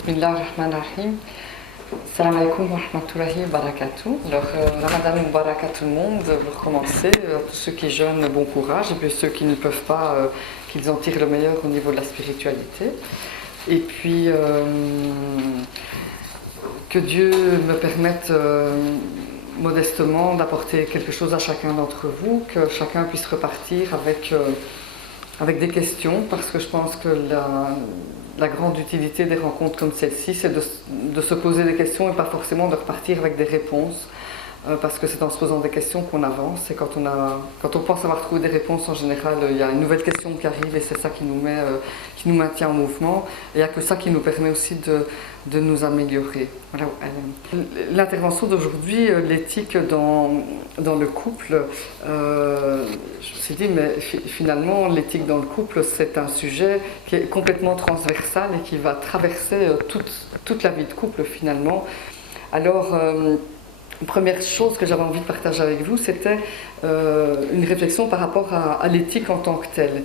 Bismillah ar-Rahman ar-Rahim. Salam alaikum wa rahmatullahi wa barakatuh. Alors, Ramadan Mubarak à tout le monde, pour commencer. À tous ceux qui jeûnent, bon courage. Et puis ceux qui ne peuvent pas, qu'ils en tirent le meilleur au niveau de la spiritualité. Et puis, que Dieu me permette modestement d'apporter quelque chose à chacun d'entre vous, que chacun puisse repartir avec des questions, parce que je pense que la grande utilité des rencontres comme celle-ci, c'est de se poser des questions et pas forcément de repartir avec des réponses, parce que c'est en se posant des questions qu'on avance, et quand on pense avoir trouvé des réponses, en général, il y a une nouvelle question qui arrive, et c'est ça qui nous maintient en mouvement, et il n'y a que ça qui nous permet aussi de nous améliorer. Voilà. L'intervention d'aujourd'hui, l'éthique dans le couple, je me suis dit, mais finalement, l'éthique dans le couple, c'est un sujet qui est complètement transversal et qui va traverser toute la vie de couple, finalement. Alors, première chose que j'avais envie de partager avec vous, c'était une réflexion par rapport à l'éthique en tant que telle.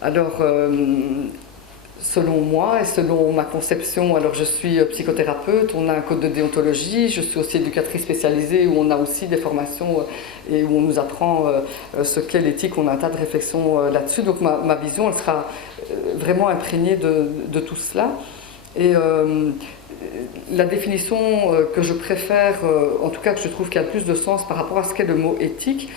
Alors, selon moi et selon ma conception, alors je suis psychothérapeute, on a un code de déontologie, je suis aussi éducatrice spécialisée où on a aussi des formations et où on nous apprend ce qu'est l'éthique, on a un tas de réflexions là-dessus. Donc ma vision, elle sera vraiment imprégnée de tout cela. Et la définition que je préfère, en tout cas que je trouve qui a le plus de sens par rapport à ce qu'est le mot éthique,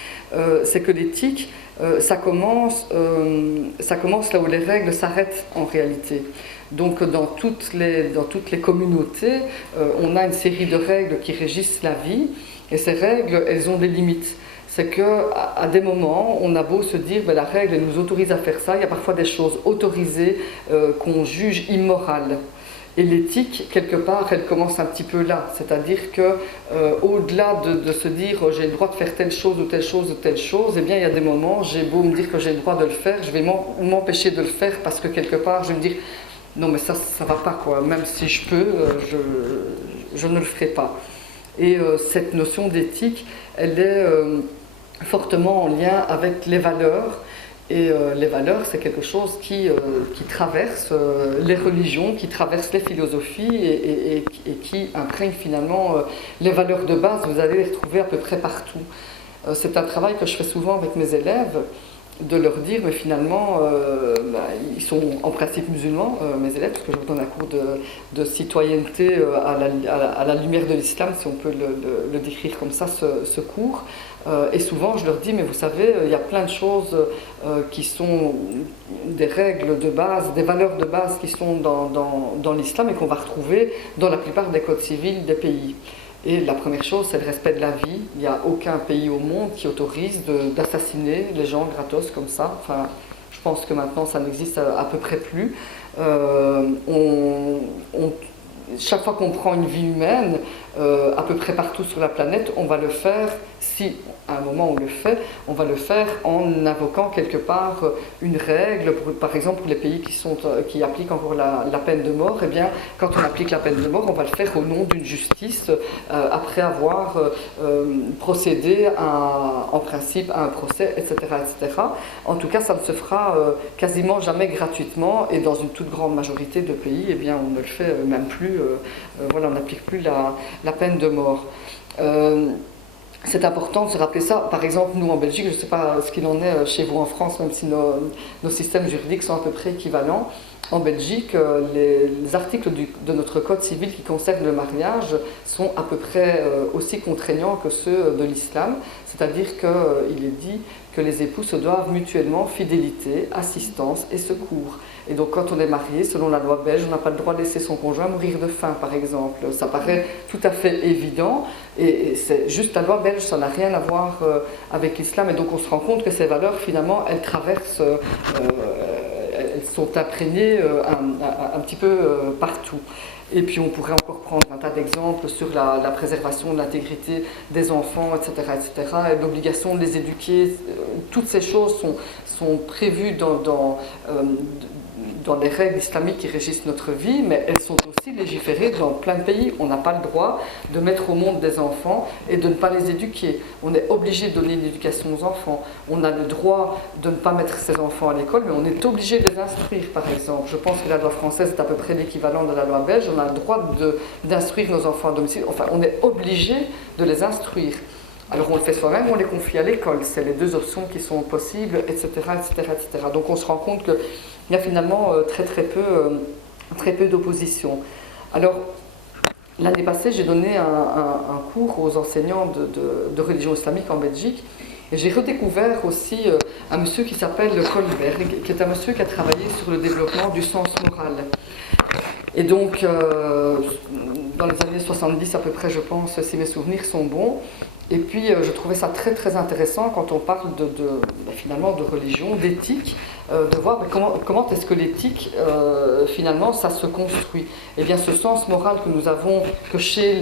c'est que l'éthique, ça commence là où les règles s'arrêtent en réalité. Donc dans toutes les communautés, on a une série de règles qui régissent la vie, et ces règles, elles ont des limites. C'est qu'à des moments, on a beau se dire, ben, la règle elle nous autorise à faire ça, il y a parfois des choses autorisées qu'on juge immorales. Et l'éthique, quelque part, elle commence un petit peu là. C'est-à-dire que, au-delà de se dire j'ai le droit de faire telle chose ou telle chose ou telle chose, eh bien, il y a des moments, j'ai beau me dire que j'ai le droit de le faire, je vais m'empêcher de le faire parce que quelque part, je vais me dire non, mais ça va pas, quoi. Même si je peux, je ne le ferai pas. Et cette notion d'éthique, elle est fortement en lien avec les valeurs. Et les valeurs, c'est quelque chose qui traverse les religions, qui traverse les philosophies et qui imprègne finalement les valeurs de base. Vous allez les retrouver à peu près partout. C'est un travail que je fais souvent avec mes élèves, de leur dire, mais finalement, ils sont en principe musulmans, mes élèves, parce que je donne un cours de citoyenneté à la lumière de l'islam, si on peut le décrire comme ça, ce cours. Et souvent, je leur dis, mais vous savez, il y a plein de choses qui sont des règles de base, des valeurs de base qui sont dans l'islam et qu'on va retrouver dans la plupart des codes civils des pays. Et la première chose, c'est le respect de la vie. Il n'y a aucun pays au monde qui autorise d'assassiner les gens gratos comme ça. Enfin, je pense que maintenant, ça n'existe à peu près plus. Chaque fois qu'on prend une vie humaine, à peu près partout sur la planète, on va le faire, si à un moment on le fait, on va le faire en invoquant quelque part une règle. Par exemple, pour les pays qui appliquent encore la peine de mort, eh bien, quand on applique la peine de mort, on va le faire au nom d'une justice, après avoir procédé en principe à un procès, etc., etc. En tout cas, ça ne se fera quasiment jamais gratuitement, et dans une toute grande majorité de pays, eh bien, on ne le fait même plus. Voilà, on n'applique plus la peine de mort. C'est important de se rappeler ça. Par exemple, nous en Belgique, je ne sais pas ce qu'il en est chez vous en France, même si nos systèmes juridiques sont à peu près équivalents. En Belgique, les articles de notre code civil qui concernent le mariage sont à peu près aussi contraignants que ceux de l'islam. C'est-à-dire qu'il est dit que les époux se doivent mutuellement fidélité, assistance et secours. Et donc quand on est marié, selon la loi belge, on n'a pas le droit de laisser son conjoint mourir de faim, par exemple. Ça paraît tout à fait évident, et c'est juste la loi belge, ça n'a rien à voir avec l'islam. Et donc on se rend compte que ces valeurs, finalement, elles traversent, elles sont imprégnées un petit peu partout. Et puis on pourrait encore prendre un tas d'exemples sur la préservation de l'intégrité des enfants, etc., etc., et l'obligation de les éduquer. Toutes ces choses sont prévues dans les règles islamiques qui régissent notre vie, mais elles sont aussi légiférées dans plein de pays. On n'a pas le droit de mettre au monde des enfants et de ne pas les éduquer. On est obligé de donner une éducation aux enfants. On a le droit de ne pas mettre ses enfants à l'école, mais on est obligé de les instruire, par exemple. Je pense que la loi française est à peu près l'équivalent de la loi belge. On a le droit d'instruire nos enfants à domicile, enfin on est obligé de les instruire. Alors on le fait soi-même, on les confie à l'école, c'est les deux options qui sont possibles, etc., etc., etc. Donc on se rend compte qu'il y a finalement très peu d'opposition. Alors l'année passée, j'ai donné un cours aux enseignants de religion islamique en Belgique, et j'ai redécouvert aussi un monsieur qui s'appelle Kohlberg, qui est un monsieur qui a travaillé sur le développement du sens moral. Et donc, dans les années 70 à peu près, je pense, si mes souvenirs sont bons. Et puis, je trouvais ça très très intéressant quand on parle finalement de religion, d'éthique, de voir comment est-ce que l'éthique, finalement, ça se construit. Eh bien, ce sens moral que nous avons, que chez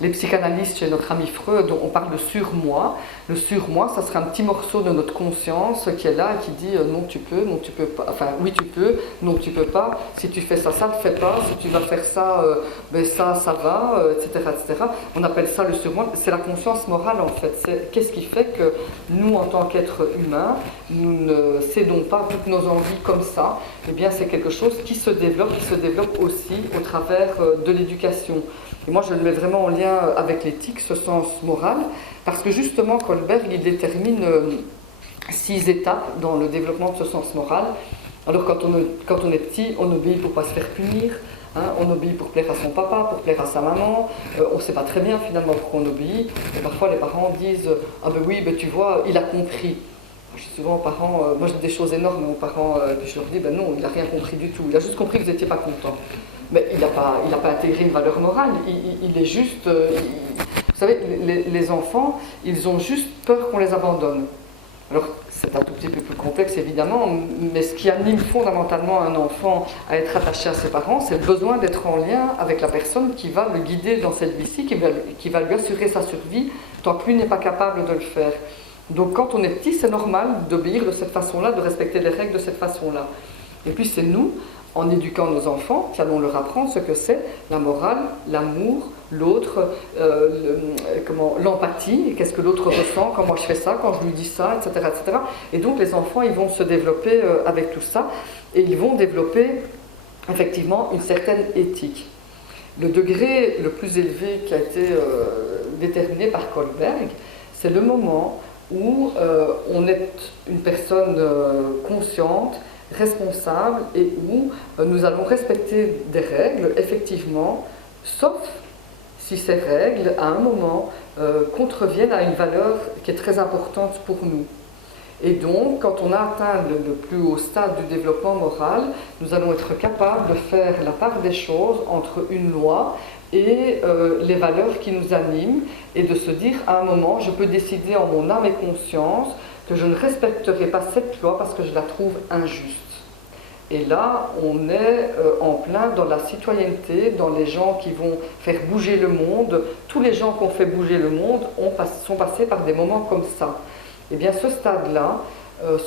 les psychanalystes, chez notre ami Freud, on parle de surmoi. Le surmoi, ça serait un petit morceau de notre conscience qui est là et qui dit non tu peux, non tu peux pas, enfin oui tu peux, non tu peux pas, si tu fais ça, ça ne le fais pas, si tu vas faire ça, ben ça va, etc., etc. On appelle ça le surmoi, c'est la conscience morale en fait. Qu'est-ce qui fait que nous, en tant qu'êtres humains, nous ne cédons pas toutes nos envies comme ça. Eh bien c'est quelque chose qui se développe aussi au travers de l'éducation. Et moi je le mets vraiment en lien avec l'éthique, ce sens moral, parce que justement Kohlberg il détermine 6 étapes dans le développement de ce sens moral. Alors quand on est petit, on obéit pour ne pas se faire punir, hein, on obéit pour plaire à son papa, pour plaire à sa maman, on ne sait pas très bien finalement pourquoi on obéit, et parfois les parents disent « Ah ben oui, ben tu vois, il a compris ». Je dis souvent aux parents, moi je dis des choses énormes aux parents, puis je leur dis « Ben non, il n'a rien compris du tout, il a juste compris que vous n'étiez pas content ». Mais il n'a pas intégré une valeur morale, il est juste... vous savez, les enfants, ils ont juste peur qu'on les abandonne. Alors, c'est un tout petit peu plus complexe, évidemment, mais ce qui anime fondamentalement un enfant à être attaché à ses parents, c'est le besoin d'être en lien avec la personne qui va le guider dans cette vie-ci, qui va lui assurer sa survie, tant que lui n'est pas capable de le faire. Donc, quand on est petit, c'est normal d'obéir de cette façon-là, de respecter les règles de cette façon-là. Et puis, c'est nous, en éduquant nos enfants, qui allons leur apprendre ce que c'est la morale, l'amour, l'autre, l'empathie, qu'est-ce que l'autre ressent, quand moi je fais ça, quand je lui dis ça, etc., etc. Et donc les enfants, ils vont se développer avec tout ça, et ils vont développer effectivement une certaine éthique. Le degré le plus élevé qui a été déterminé par Kohlberg, c'est le moment où on est une personne consciente, responsable, et où nous allons respecter des règles, effectivement, sauf si ces règles, à un moment, contreviennent à une valeur qui est très importante pour nous. Et donc, quand on a atteint le plus haut stade du développement moral, nous allons être capables de faire la part des choses entre une loi et les valeurs qui nous animent, et de se dire, à un moment, je peux décider en mon âme et conscience que je ne respecterai pas cette loi parce que je la trouve injuste. Et là, on est en plein dans la citoyenneté, dans les gens qui vont faire bouger le monde. Tous les gens qui ont fait bouger le monde sont passés par des moments comme ça. Et bien ce stade-là,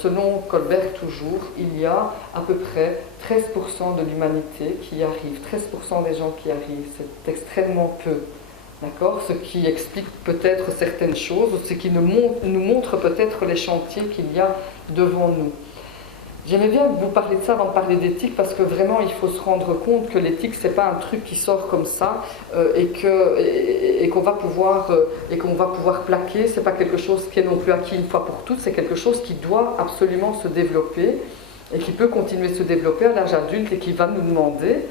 selon Kohlberg toujours, il y a à peu près 13% de l'humanité qui y arrive, 13% des gens qui y arrivent, c'est extrêmement peu. D'accord ? Ce qui explique peut-être certaines choses, ce qui nous montre peut-être les chantiers qu'il y a devant nous. J'aimais bien vous parler de ça avant de parler d'éthique, parce que vraiment il faut se rendre compte que l'éthique c'est pas un truc qui sort comme ça et qu'on va pouvoir plaquer. C'est pas quelque chose qui est non plus acquis une fois pour toutes, c'est quelque chose qui doit absolument se développer et qui peut continuer de se développer à l'âge adulte, et qui va nous demander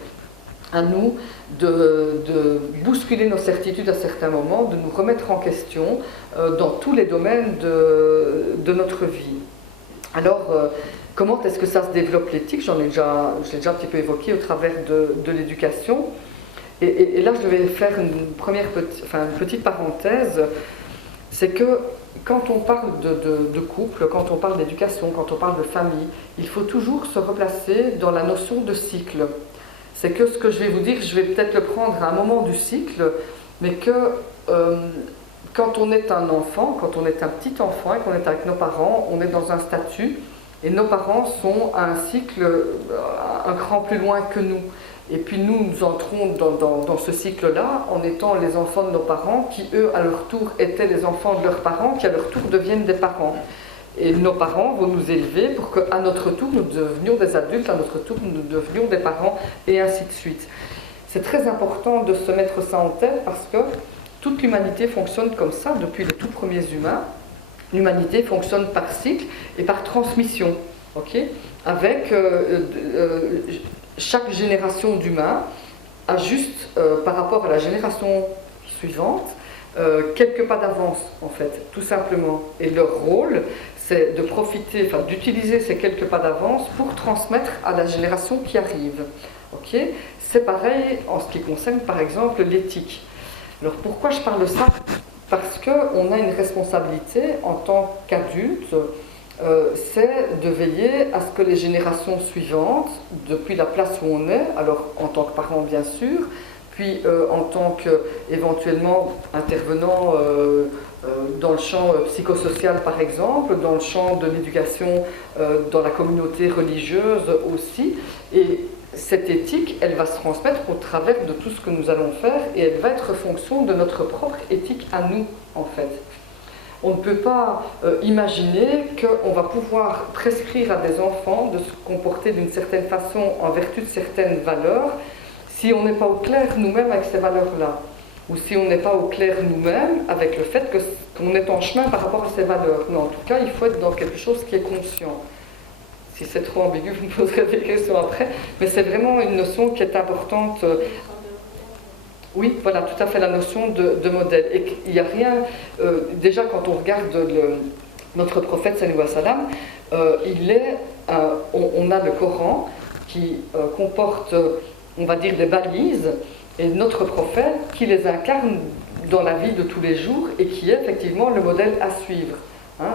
à nous de bousculer nos certitudes à certains moments, de nous remettre en question dans tous les domaines de notre vie. Alors, comment est-ce que ça se développe l'éthique ? Je l'ai déjà un petit peu évoqué au travers de l'éducation. Et là, je vais faire une petite parenthèse. C'est que quand on parle de couple, quand on parle d'éducation, quand on parle de famille, il faut toujours se replacer dans la notion de cycle. C'est que ce que je vais vous dire, je vais peut-être le prendre à un moment du cycle, mais que quand on est un enfant, quand on est un petit enfant et qu'on est avec nos parents, on est dans un statut, et nos parents sont à un cycle un cran plus loin que nous. Et puis nous entrons dans ce cycle-là en étant les enfants de nos parents qui, eux, à leur tour, étaient les enfants de leurs parents, qui à leur tour deviennent des parents. Et nos parents vont nous élever pour qu'à notre tour, nous devenions des adultes, à notre tour, nous devenions des parents, et ainsi de suite. C'est très important de se mettre ça en tête parce que toute l'humanité fonctionne comme ça depuis les tout premiers humains. L'humanité fonctionne par cycle et par transmission, avec chaque génération d'humains a juste, par rapport à la génération suivante, quelques pas d'avance, en fait, tout simplement. Et leur rôle, c'est de profiter, d'utiliser ces quelques pas d'avance pour transmettre à la génération qui arrive. C'est pareil en ce qui concerne, par exemple, l'éthique. Alors, pourquoi je parle de ça? Parce qu'on a une responsabilité en tant qu'adulte, c'est de veiller à ce que les générations suivantes, depuis la place où on est, alors en tant que parent bien sûr, puis en tant qu'éventuellement intervenant dans le champ psychosocial par exemple, dans le champ de l'éducation, dans la communauté religieuse aussi, et cette éthique, elle va se transmettre au travers de tout ce que nous allons faire et elle va être fonction de notre propre éthique à nous, en fait. On ne peut pas imaginer qu'on va pouvoir prescrire à des enfants de se comporter d'une certaine façon en vertu de certaines valeurs si on n'est pas au clair nous-mêmes avec ces valeurs-là, ou si on n'est pas au clair nous-mêmes avec le fait qu'on est en chemin par rapport à ces valeurs. Mais en tout cas, il faut être dans quelque chose qui est conscient. Si c'est trop ambigu, vous me poserez des questions après, mais c'est vraiment une notion qui est importante. Oui, voilà, tout à fait la notion de modèle. Et il n'y a rien, déjà quand on regarde notre prophète sallallahu alayhi wa sallam, on a le Coran qui comporte, on va dire, des balises, et notre prophète qui les incarne dans la vie de tous les jours et qui est effectivement le modèle à suivre.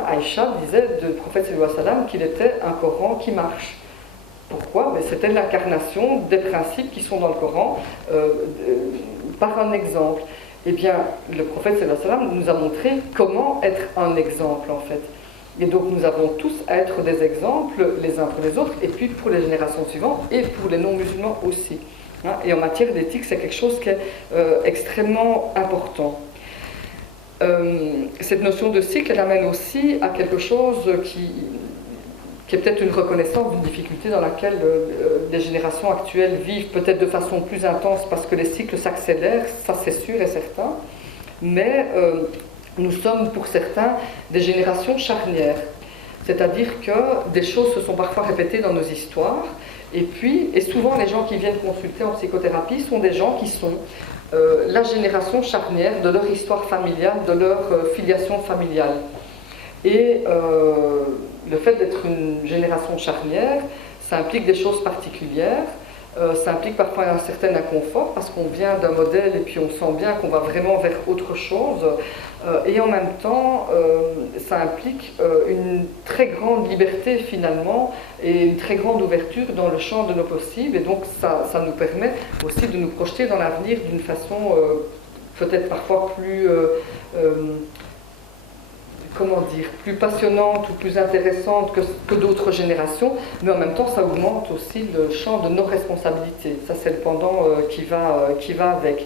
Aïcha disait du prophète sallallahu alayhi wa sallam qu'il était un Coran qui marche. Pourquoi? C'était l'incarnation des principes qui sont dans le Coran par un exemple. Eh bien, le prophète sallallahu alayhi wa sallam nous a montré comment être un exemple en fait. Et donc nous avons tous à être des exemples les uns pour les autres et puis pour les générations suivantes et pour les non-musulmans aussi. Et en matière d'éthique, c'est quelque chose qui est extrêmement important. Cette notion de cycle, elle amène aussi à quelque chose qui est peut-être une reconnaissance d'une difficulté dans laquelle les générations actuelles vivent peut-être de façon plus intense parce que les cycles s'accélèrent, ça c'est sûr et certain, mais nous sommes pour certains des générations charnières, c'est-à-dire que des choses se sont parfois répétées dans nos histoires, et souvent les gens qui viennent consulter en psychothérapie sont des gens qui sont la génération charnière de leur histoire familiale, de leur filiation familiale. Et le fait d'être une génération charnière, ça implique des choses particulières, ça implique parfois un certain inconfort parce qu'on vient d'un modèle et puis on sent bien qu'on va vraiment vers autre chose. Et en même temps, ça implique une très grande liberté finalement et une très grande ouverture dans le champ de nos possibles. Et donc ça nous permet aussi de nous projeter dans l'avenir d'une façon peut-être parfois plus... plus passionnante ou plus intéressante que d'autres générations, mais en même temps ça augmente aussi le champ de nos responsabilités. Ça c'est le pendant qui va avec.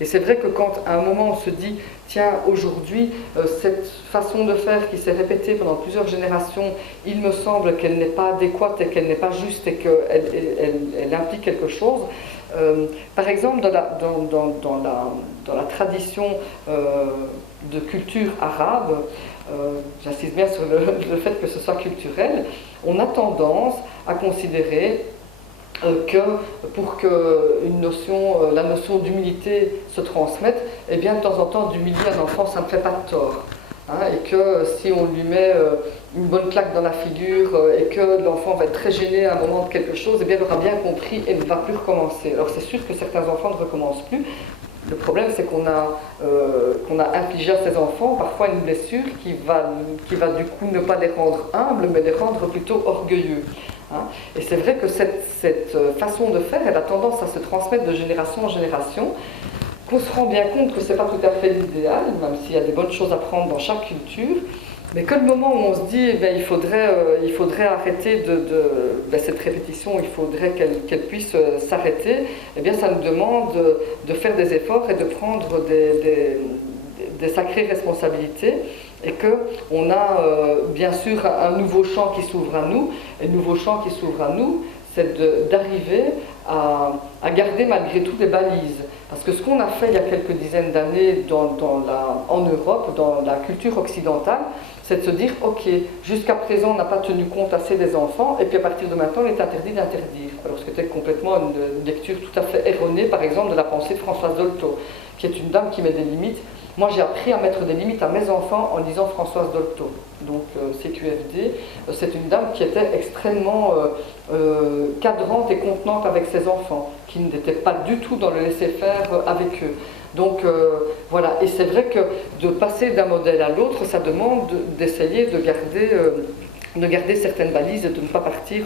Et c'est vrai que quand à un moment on se dit, tiens, aujourd'hui, cette façon de faire qui s'est répétée pendant plusieurs générations, il me semble qu'elle n'est pas adéquate et qu'elle n'est pas juste et qu'elle implique quelque chose. Par exemple, dans la tradition de culture arabe, j'insiste bien sur le fait que ce soit culturel, on a tendance à considérer que pour que la notion d'humilité se transmette, eh bien de temps en temps d'humilier un enfant ça ne fait pas de tort. Et que si on lui met une bonne claque dans la figure et que l'enfant va être très gêné à un moment de quelque chose, eh bien il aura bien compris et ne va plus recommencer. Alors c'est sûr que certains enfants ne recommencent plus. Le problème c'est qu'on a infligé à ces enfants parfois une blessure qui va du coup ne pas les rendre humbles mais les rendre plutôt orgueilleux. Et c'est vrai que cette façon de faire, elle a tendance à se transmettre de génération en génération, qu'on se rend bien compte que ce n'est pas tout à fait l'idéal, même s'il y a des bonnes choses à prendre dans chaque culture, mais que le moment où on se dit il faudrait arrêter cette répétition, il faudrait qu'elle puisse s'arrêter, eh bien ça nous demande de faire des efforts et de prendre des sacrées responsabilités Et qu'on a bien sûr un nouveau champ qui s'ouvre à nous, et le nouveau champ qui s'ouvre à nous, c'est d'arriver à garder malgré tout des balises. Parce que ce qu'on a fait il y a quelques dizaines d'années en Europe, dans la culture occidentale, c'est de se dire, ok, jusqu'à présent on n'a pas tenu compte assez des enfants, et puis à partir de maintenant il est interdit d'interdire. Alors c'était complètement une lecture tout à fait erronée, par exemple, de la pensée de Françoise Dolto, qui est une dame qui met des limites. Moi, j'ai appris à mettre des limites à mes enfants en lisant Françoise Dolto. Donc, CQFD, c'est une dame qui était extrêmement cadrante et contenante avec ses enfants, qui n'était pas du tout dans le laisser-faire avec eux. Donc, voilà. Et c'est vrai que de passer d'un modèle à l'autre, ça demande d'essayer de garder certaines balises et de ne pas partir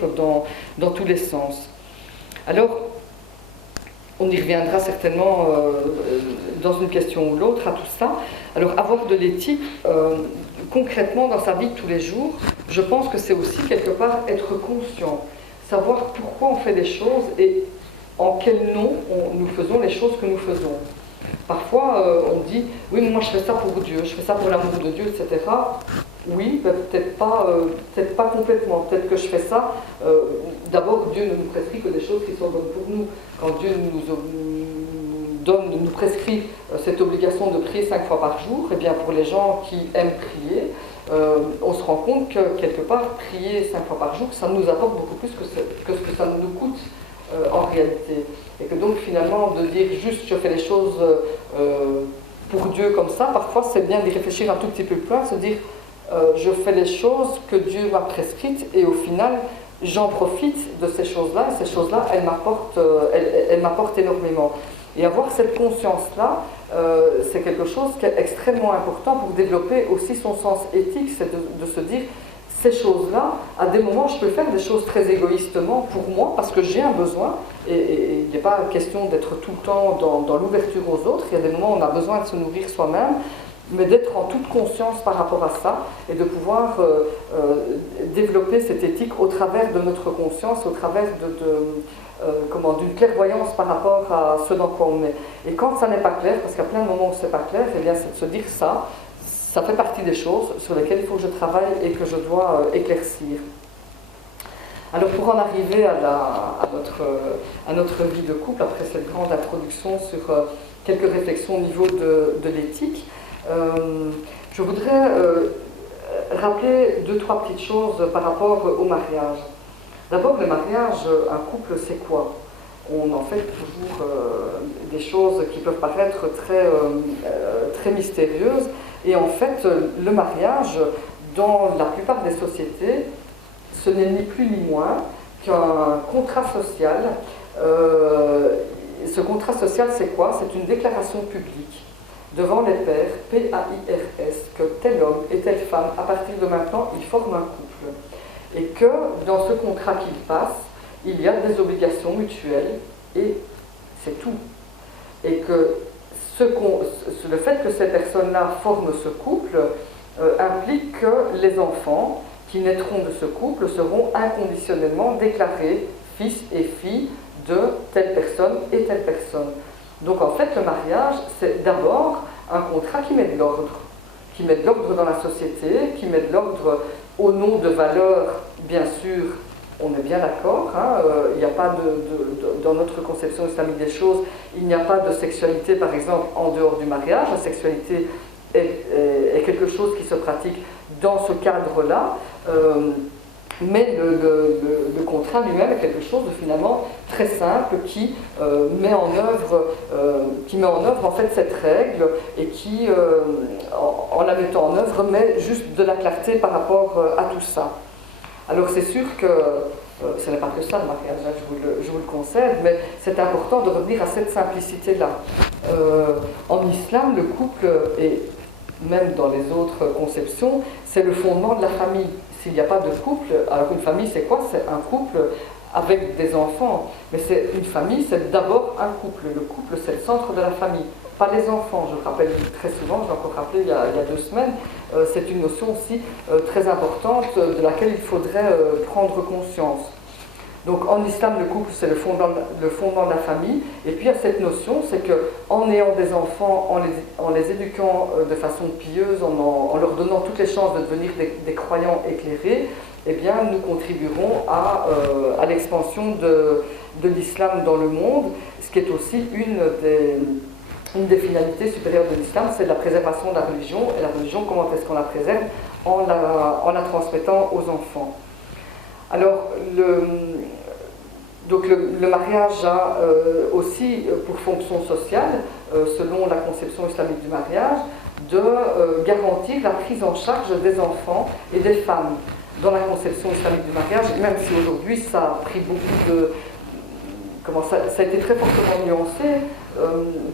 dans tous les sens. Alors, on y reviendra certainement dans une question ou l'autre à tout ça. Alors, avoir de l'éthique, concrètement dans sa vie de tous les jours, je pense que c'est aussi quelque part être conscient, savoir pourquoi on fait des choses et en quel nom nous faisons les choses que nous faisons. Parfois, on dit, oui, mais moi je fais ça pour Dieu, je fais ça pour l'amour de Dieu, etc. Oui, peut-être pas complètement. Peut-être que je fais ça. D'abord, Dieu ne nous prescrit que des choses qui sont bonnes pour nous. Quand Dieu nous prescrit cette obligation de prier 5 fois par jour, eh bien pour les gens qui aiment prier, on se rend compte que quelque part, prier 5 fois par jour, ça nous apporte beaucoup plus que ce que ça nous coûte en réalité. Et que donc finalement, de dire juste je fais les choses pour Dieu comme ça, parfois c'est bien d'y réfléchir un tout petit peu plus loin, se dire je fais les choses que Dieu m'a prescrites et au final j'en profite de ces choses-là et ces choses-là elles m'apportent énormément. Et avoir cette conscience-là, c'est quelque chose qui est extrêmement important pour développer aussi son sens éthique, c'est de se dire ces choses-là, à des moments je peux faire des choses très égoïstement pour moi parce que j'ai un besoin et il n'est pas question d'être tout le temps dans l'ouverture aux autres, il y a des moments où on a besoin de se nourrir soi-même, mais d'être en toute conscience par rapport à ça et de pouvoir développer cette éthique au travers de notre conscience, au travers d'une clairvoyance par rapport à ce dans quoi on est. Et quand ça n'est pas clair, parce qu'il y a plein de moments où c'est pas clair, eh bien c'est de se dire ça fait partie des choses sur lesquelles il faut que je travaille et que je dois éclaircir. Alors pour en arriver à notre vie de couple, après cette grande introduction sur quelques réflexions au niveau de l'éthique, je voudrais rappeler 2-3 petites choses par rapport au mariage. D'abord, le mariage, un couple, c'est quoi? On en fait toujours des choses qui peuvent paraître très mystérieuses. Et en fait, le mariage, dans la plupart des sociétés, ce n'est ni plus ni moins qu'un contrat social. Ce contrat social, c'est quoi? C'est une déclaration publique devant les pairs, P-A-I-R-S, que tel homme et telle femme, à partir de maintenant, ils forment un couple. Et que dans ce contrat qu'ils passent, il y a des obligations mutuelles et c'est tout. Et que le fait que ces personnes-là forment ce couple implique que les enfants qui naîtront de ce couple seront inconditionnellement déclarés fils et filles de telle personne et telle personne. Donc en fait, le mariage, c'est d'abord un contrat qui met de l'ordre dans la société, qui met de l'ordre au nom de valeurs, bien sûr, on est bien d'accord, hein, il n'y a pas dans notre conception islamique des choses, il n'y a pas de sexualité, par exemple, en dehors du mariage. La sexualité est quelque chose qui se pratique dans ce cadre-là, mais le contrat lui-même est quelque chose de finalement très simple qui met en œuvre en fait cette règle et qui, en la mettant en œuvre, met juste de la clarté par rapport à tout ça. Alors c'est sûr que ce n'est pas que ça le mariage, hein, je vous le concède, mais c'est important de revenir à cette simplicité-là. En islam, le couple, et même dans les autres conceptions, c'est le fondement de la famille. S'il n'y a pas de couple, alors une famille c'est quoi? C'est un couple avec des enfants. Mais c'est une famille, c'est d'abord un couple. Le couple, c'est le centre de la famille, pas les enfants. Je le rappelle très souvent, je l'ai encore rappelé il y a 2 semaines, c'est une notion aussi très importante de laquelle il faudrait prendre conscience. Donc en islam, le couple, c'est le fondement de la famille. Et puis il y a cette notion, c'est qu'en ayant des enfants, en les éduquant de façon pieuse, en leur donnant toutes les chances de devenir des croyants éclairés, eh bien, nous contribuerons à l'expansion de l'islam dans le monde, ce qui est aussi une des finalités supérieures de l'islam, c'est la préservation de la religion. Et la religion, comment est-ce qu'on la préserve? En la transmettant aux enfants. Alors, le mariage a aussi pour fonction sociale, selon la conception islamique du mariage, de garantir la prise en charge des enfants et des femmes dans la conception islamique du mariage, même si aujourd'hui ça a pris beaucoup de... Ça a été très fortement nuancé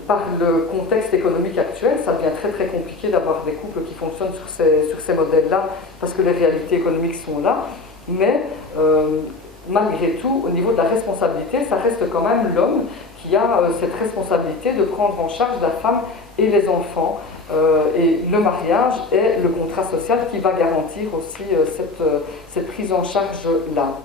par le contexte économique actuel. Ça devient très très compliqué d'avoir des couples qui fonctionnent sur ces modèles-là, parce que les réalités économiques sont là. Mais malgré tout, au niveau de la responsabilité, ça reste quand même l'homme qui a cette responsabilité de prendre en charge la femme et les enfants. Et le mariage est le contrat social qui va garantir aussi cette prise en charge-là.